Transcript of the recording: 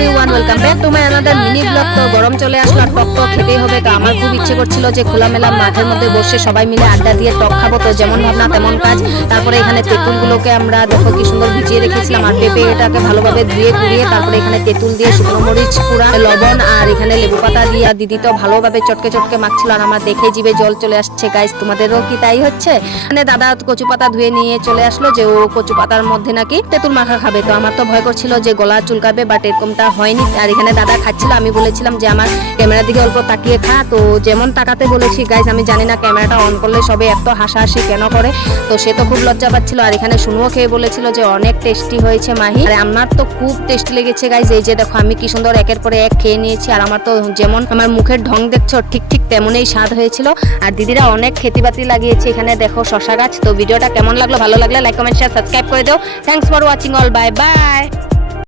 Everyone, welcome back to my another mini blog. তো গরম চলে আসলো আর টক টক খেতেই হবে। তো আমার খুব ইচ্ছে করছিল যে খোলামেলা মাঠের মধ্যে বসে সবাই মিলে আড্ডা দিয়ে টক খাবো। তো যেমন ভাবনা তেমন কাজ। তারপরে এখানে তেঁতুলগুলোকে আমরা দেখো কি সুন্দর ভিজিয়ে রেখেছিলাম আর পেঁপেটাকে ভালোভাবে ধুয়ে কুড়িয়ে তারপরে এখানে তেঁতুল দিয়ে শুকনো মরিচ কুড়া লবণ আর এখানে লেবু পাতা দিয়ে আর দিদি তো ভালোভাবে চটকে চটকে মাখছিল আর আমার দেখে জিভে জল চলে আসছে। গাইস, তোমাদেরও কি তাই হচ্ছে? মানে দাদা কচু পাতা ধুয়ে নিয়ে চলে আসলো যে ও কচু পাতার মধ্যে নাকি তেঁতুল মাখা খাবে। তো আমার তো ভয় করছিল যে গলা চুলকাবে, বাট এরকমটা হয়নি। আর এখানে দাদা খাচ্ছিল, আমি বলেছিলাম যে আমার ক্যামেরার দিকে অল্প তাকিয়ে খা। তো যেমন তাকাতে বলেছি গাইস, আমি জানি না ক্যামেরাটা অন করলে সবে এত হাসাহাসি কেন করে। তো সে তো খুব লজ্জা পাচ্ছিল। আর এখানে শুনুও খেয়ে বলেছিল যে অনেক টেস্টি হয়েছে মাহি। আর আমার তো খুব টেস্টি লেগেছে গাইস। এই যে দেখো আমি কি সুন্দর একের পরে এক খেয়ে নিয়েছি। আর আমার তো যেমন আমার মুখের ঢং দেখছো ঠিক ঠিক তেমনই স্বাদ হয়েছিল। আর দিদিরা অনেক খেতিবাতি লাগিয়েছে এখানে দেখো শশা গাছ। তো ভিডিওটা কেমন লাগলো? ভালো লাগলে লাইক কমেন্ট শেয়ার সাবস্ক্রাইব করে দাও। Thanks for watching all, bye bye.